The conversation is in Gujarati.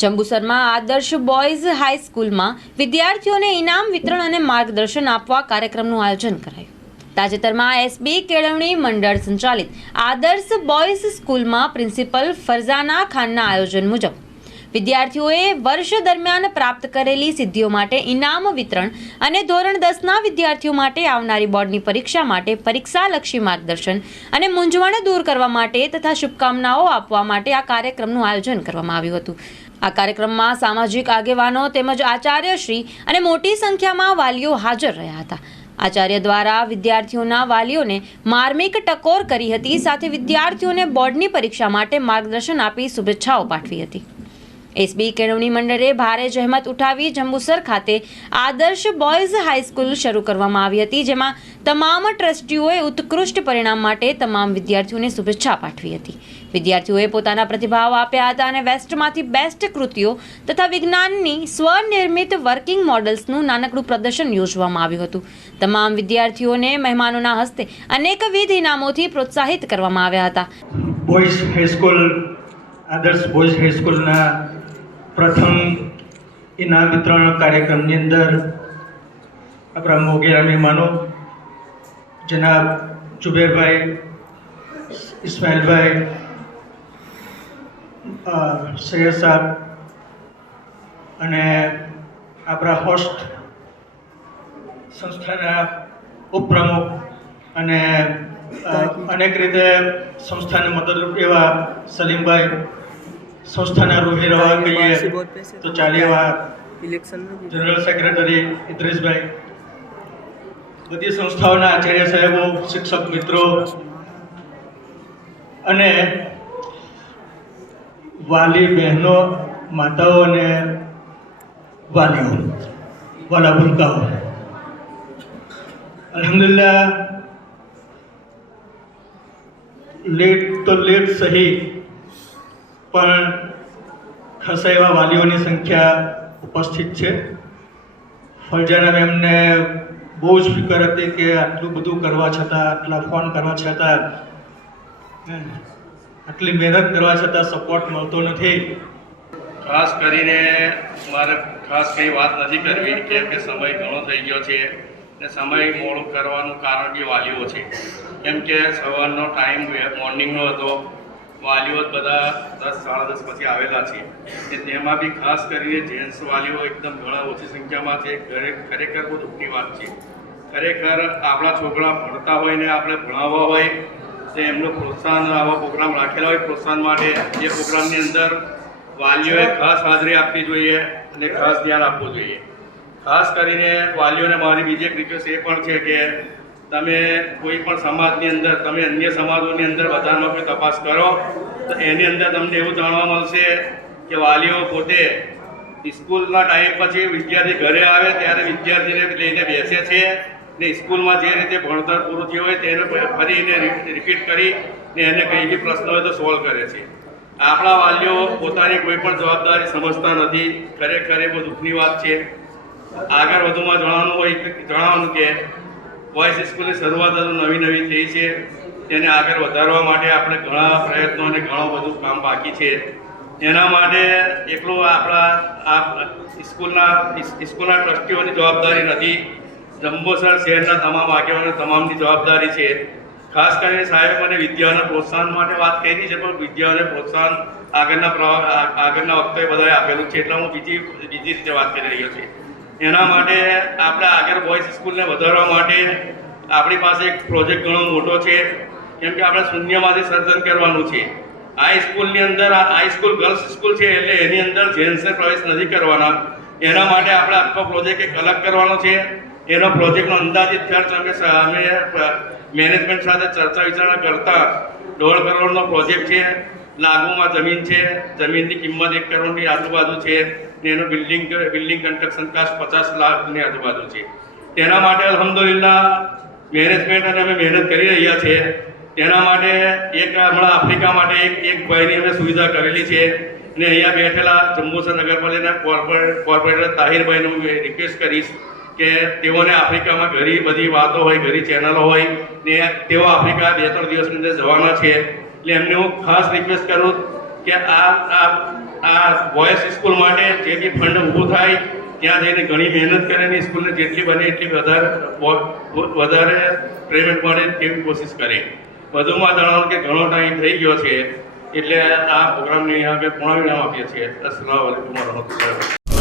જંબુસરમાં આદર્શ બોયઝ હાઈસ્કૂલમાં વિદ્યાર્થીઓને ઇનામ વિતરણ અને માર્ગદર્શન આપવા કાર્યક્રમનું આયોજન કરાયું. તાજેતરમાં એસબી કેળવણી મંડળ સંચાલિત આદર્શ બોયઝ સ્કૂલમાં પ્રિન્સિપલ ફરઝાના ખાનના આયોજન મુજબ વિદ્યાર્થીઓએ વર્ષ દરમિયાન પ્રાપ્ત કરેલી સિદ્ધિઓ માટે ઇનામ વિતરણ અને ધોરણ દસના વિદ્યાર્થીઓ માટે આવનારી બોર્ડની પરીક્ષા માટે પરીક્ષાલક્ષી માર્ગદર્શન અને મૂંઝવણ દૂર કરવા માટે તથા શુભકામનાઓ આપવા માટે આ કાર્યક્રમનું આયોજન કરવામાં આવ્યું હતું. આ કાર્યક્રમમાં સામાજિક આગેવાનો તેમજ આચાર્યશ્રી અને મોટી સંખ્યામાં વાલીઓ હાજર રહ્યા હતા. આચાર્ય દ્વારા વિદ્યાર્થીઓના વાલીઓને માર્મિક ટકોર કરી હતી. સાથે વિદ્યાર્થીઓને બોર્ડની પરીક્ષા માટે માર્ગદર્શન આપી શુભેચ્છાઓ પાઠવી હતી. એસબી કેળવણી મંડળે ભારે જહેમત ઉઠાવી જંબુસર ખાતે આદર્શ બોયઝ હાઈસ્કૂલ શરૂ કરવામાં આવી હતી, જેમાં તમામ ટ્રસ્ટીઓએ ઉત્કૃષ્ટ પરિણામ માટે તમામ વિદ્યાર્થીઓને શુભેચ્છા પાઠવી હતી. વિદ્યાર્થીઓએ પોતાના પ્રતિભાવ આપ્યા હતા અને વેસ્ટમાંથી બેસ્ટ કૃતિઓ તથા વિજ્ઞાનની સ્વનિર્મિત વર્કિંગ મોડલ્સનું નાનકડું પ્રદર્શન યોજવામાં આવ્યું હતું. તમામ વિદ્યાર્થીઓને મહેમાનોના હસ્તે અનેકવિધ ઇનામોથી પ્રોત્સાહિત કરવામાં આવ્યા હતા. Boys high school Adarsh boys હાઈસ્કૂલના પ્રથમ ઇનામ વિતરણ કાર્યક્રમની અંદર આપણા મોગેરા મહેમાનો જનાબ જુબેરભાઈ ઇસ્માઇલભાઈ સૈયદ સાહેબ અને આપણા હોસ્ટ સંસ્થાના ઉપપ્રમુખ અને અનેક રીતે સંસ્થાને મદદરૂપ એવા સલીમભાઈ સંસ્થાના રૂપે રવા કહીએ તો ચાલે એવા જનરલ સેક્રેટરી ઇદ્રીસભાઈ બધી સંસ્થાઓના આચાર્ય સાહેબો શિક્ષક મિત્રો અને વાલી બહેનો માતાઓ અને વાલીઓ વાલા ભૂલકાઓ. અલહમદુલ્લા લેટ તો લેટ સહી. પણ ખાસા એવા વાલીઓની સંખ્યા ઉપસ્થિત છે. ફરજાના મેમને બહુ જ ફિકર હતી કે આટલું બધું કરવા છતાં, આટલા ફોન કરવા છતાં આટલી મહેનત કરવા છતાં સપોર્ટ મળતો નથી. ખાસ કરીને મારે ખાસ કંઈ વાત નથી કરવી, કેમ કે સમય ઘણો થઈ ગયો છે ને સમય મોડું કરવાનું કારણ કે વાલીઓ છે. કેમ કે સવારનો ટાઈમ મોર્નિંગનો હતો વાલીઓ બધા દસ, સાડા દસ પછી આવેલા છે તેમાં બી ખાસ કરીને જેન્ટ્સ વાલીઓ એકદમ ઘણા ઓછી સંખ્યામાં છે. ખરેખર બહુ દુઃખની વાત છે. ખરેખર આપણા છોકરા ભણતા હોય ને આપણે ભણાવવા હોય, તો એમનું પ્રોત્સાહન, આવા પ્રોગ્રામ રાખેલા હોય પ્રોત્સાહન માટે, એ પ્રોગ્રામની અંદર વાલીઓએ ખાસ હાજરી આપવી જોઈએ અને ખાસ ધ્યાન આપવું જોઈએ. ખાસ કરીને વાલીઓને મારી બીજી એક રિક્વેસ્ટ એ પણ છે કે તમે કોઈ પણ સમાજની અંદર, તમે અન્ય સમાજોની અંદર બધામાં કોઈ તપાસ કરો, તો એની અંદર તમને એવું જાણવા મળશે કે વાલીઓ પોતે સ્કૂલના ટાઈમ પછી વિદ્યાર્થી ઘરે આવે ત્યારે વિદ્યાર્થીને લઈને બેસે છે ને સ્કૂલમાં જે રીતે ભણતર પૂરું થયું હોય તેને ફરી એને રિપીટ કરી ને એને કંઈ બી પ્રશ્ન હોય તો સોલ્વ કરે છે. આપણા વાલીઓ પોતાની કોઈ પણ જવાબદારી સમજતા નથી, ખરેખર એ બહુ દુઃખની વાત છે. આગળ વધુમાં જણાવવાનું હોય જણાવવાનું કે બોયઝ સ્કૂલની શરૂઆત નવી નવી થઈ છે. તેને આગળ વધારવા માટે આપણે ઘણા પ્રયત્નો અને ઘણું બધું કામ બાકી છે. એના માટે એકલો આપણા આ સ્કૂલના સ્કૂલના ટ્રસ્ટીઓની જવાબદારી નથી. જંબોસર શહેરના તમામ આગેવાનો તમામની જવાબદારી છે. ખાસ કરીને સાહેબ મને વિદ્યાઓના પ્રોત્સાહન માટે વાત કરી છે, પણ વિદ્યાઓને પ્રોત્સાહન આગળના પ્રવાહ આગળના વખતે બધાએ આપેલું છે. એટલે હું બીજી બીજી રીતે વાત કરી રહ્યો છું. એના માટે આપણે આગળ બોયઝ સ્કૂલને વધારવા માટે આપણી પાસે એક પ્રોજેક્ટ ઘણો મોટો છે. કેમ કે આપણે શૂન્યમાંથી સર્જન કરવાનું છે. હાઈ સ્કૂલની અંદર હાઈ સ્કૂલ ગર્લ્સ સ્કૂલ છે એટલે એની અંદર જેન્ટ્સને પ્રવેશ નથી કરવાના. એના માટે આપણે આખો પ્રોજેક્ટ એક અલગ કરવાનો છે. એનો પ્રોજેક્ટનો અંદાજિત ખર્ચ અમે અમે મેનેજમેન્ટ સાથે ચર્ચા વિચારણા કરતા દોઢ કરોડનો પ્રોજેક્ટ છે. લાગુમાં જમીન છે, જમીનની કિંમત એક કરોડની આજુબાજુ છે ને એનું બિલ્ડિંગ બિલ્ડિંગ કન્સ્ટ્રક્શન કાસ્ટ પચાસ લાખની આજુબાજુ છે. તેના માટે અલહમદુલિલ્લા મેનેજમેન્ટ અને અમે મહેનત કરી રહ્યા છીએ તેના માટે એક હમણાં આફ્રિકા માટે એક એક ભાઈની અમે સુવિધા કરેલી છે. અને અહીંયા બેઠેલા જંબુસર નગરપાલિકાના કોર્પોરેટ કોર્પોરેટર તાહિરભાઈને હું રિક્વેસ્ટ કરીશ કે તેઓને આફ્રિકામાં ઘણી બધી વાતો હોય, ઘણી ચેનલો હોય ને તેઓ આફ્રિકા બે ત્રણ દિવસની અંદર જવાના છે. એટલે એમને હું ખાસ રિક્વેસ્ટ કરું કે આ આ બોયઝ સ્કૂલ માટે જે બી ફંડ ઊભું થાય, ત્યાં જઈને ઘણી મહેનત કરીને સ્કૂલને જેટલી બને એટલી વધારે વધારે પેમેન્ટ મળે તેવી કોશિશ કરે. વધુમાં જણાવું કે ઘણો ટાઈમ થઈ ગયો છે, એટલે આ પ્રોગ્રામની આગળ પૂર્ણ વિરામ આપીએ છીએ. અસલામ વાલેકુમ વરહમતુલ્લાહ.